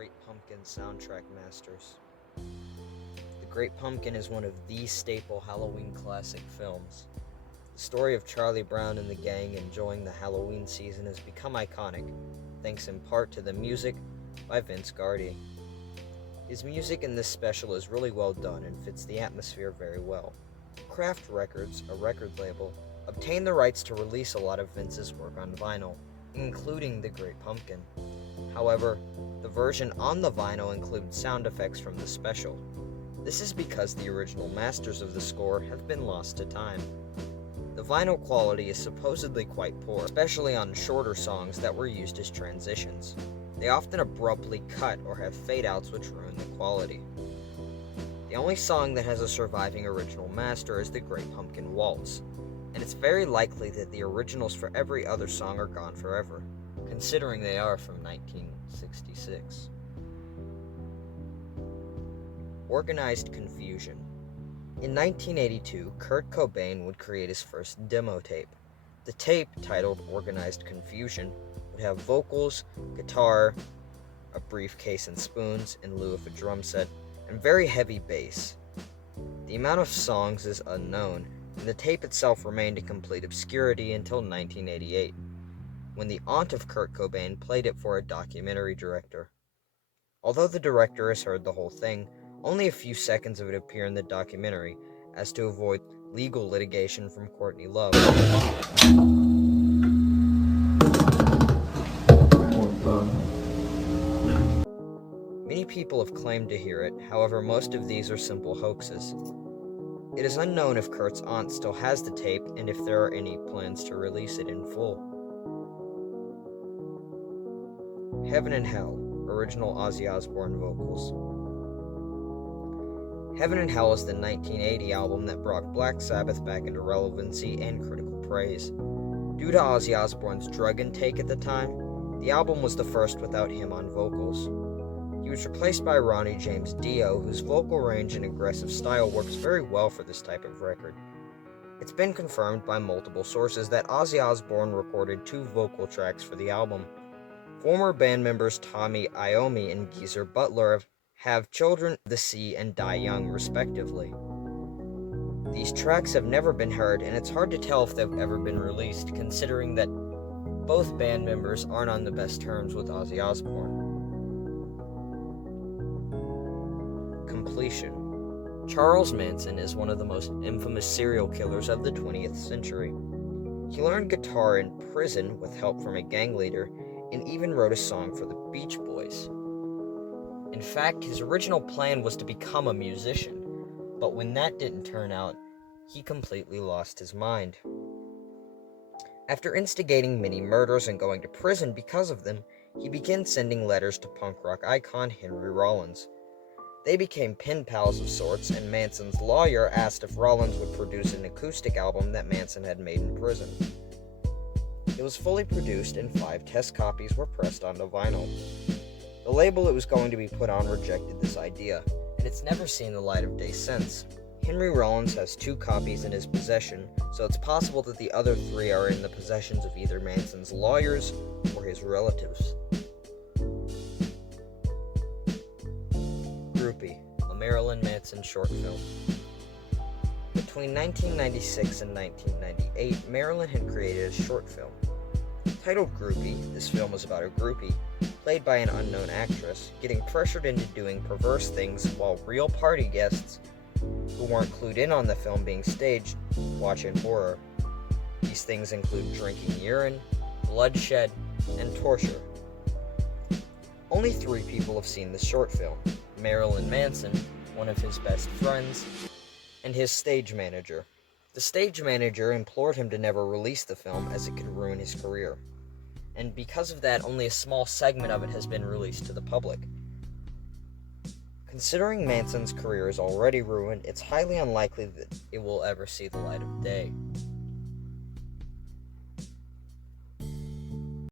Great Pumpkin soundtrack masters. The Great Pumpkin is one of the staple Halloween classic films. The story of Charlie Brown and the gang enjoying the Halloween season has become iconic, thanks in part to the music by Vince Guardi. His music in this special is really well done and fits the atmosphere very well. Kraft Records, a record label, obtained the rights to release a lot of Vince's work on vinyl, including The Great Pumpkin. However, the version on the vinyl includes sound effects from the special. This is because the original masters of the score have been lost to time. The vinyl quality is supposedly quite poor, especially on shorter songs that were used as transitions. They often abruptly cut or have fade-outs which ruin the quality. The only song that has a surviving original master is The Great Pumpkin Waltz, and it's very likely that the originals for every other song are gone forever, considering they are from 1966. Organized Confusion. In 1982, Kurt Cobain would create his first demo tape. The tape, titled Organized Confusion, would have vocals, guitar, a briefcase and spoons in lieu of a drum set, and very heavy bass. The amount of songs is unknown, and the tape itself remained in complete obscurity until 1988, when the aunt of Kurt Cobain played it for a documentary director. Although the director has heard the whole thing, only a few seconds of it appear in the documentary, as to avoid legal litigation from Courtney Love. Many people have claimed to hear it, however most of these are simple hoaxes. It is unknown if Kurt's aunt still has the tape and if there are any plans to release it in full. Heaven and Hell, original Ozzy Osbourne vocals. Heaven and Hell is the 1980 album that brought Black Sabbath back into relevancy and critical praise. Due to Ozzy Osbourne's drug intake at the time, the album was the first without him on vocals. He was replaced by Ronnie James Dio, whose vocal range and aggressive style works very well for this type of record. It's been confirmed by multiple sources that Ozzy Osbourne recorded 2 vocal tracks for the album. Former band members Tommy Iommi and Geezer Butler have Children of the Sea and Die Young, respectively. These tracks have never been heard, and it's hard to tell if they've ever been released, considering that both band members aren't on the best terms with Ozzy Osbourne. Completion. Charles Manson is one of the most infamous serial killers of the 20th century. He learned guitar in prison with help from a gang leader, and even wrote a song for the Beach Boys. In fact, his original plan was to become a musician, but when that didn't turn out, he completely lost his mind. After instigating many murders and going to prison because of them, he began sending letters to punk rock icon Henry Rollins. They became pen pals of sorts, and Manson's lawyer asked if Rollins would produce an acoustic album that Manson had made in prison. It was fully produced, and 5 test copies were pressed onto vinyl. The label it was going to be put on rejected this idea, and it's never seen the light of day since. Henry Rollins has 2 copies in his possession, so it's possible that the other 3 are in the possessions of either Manson's lawyers or his relatives. Groupie, a Marilyn Manson short film. Between 1996 and 1998, Marilyn had created a short film. Titled Groupie, this film was about a groupie, played by an unknown actress, getting pressured into doing perverse things while real party guests, who weren't clued in on the film being staged, watch in horror. These things include drinking urine, bloodshed, and torture. Only 3 people have seen this short film: Marilyn Manson, one of his best friends, and his stage manager. The stage manager implored him to never release the film as it could ruin his career, and because of that, only a small segment of it has been released to the public. Considering Manson's career is already ruined, it's highly unlikely that it will ever see the light of day.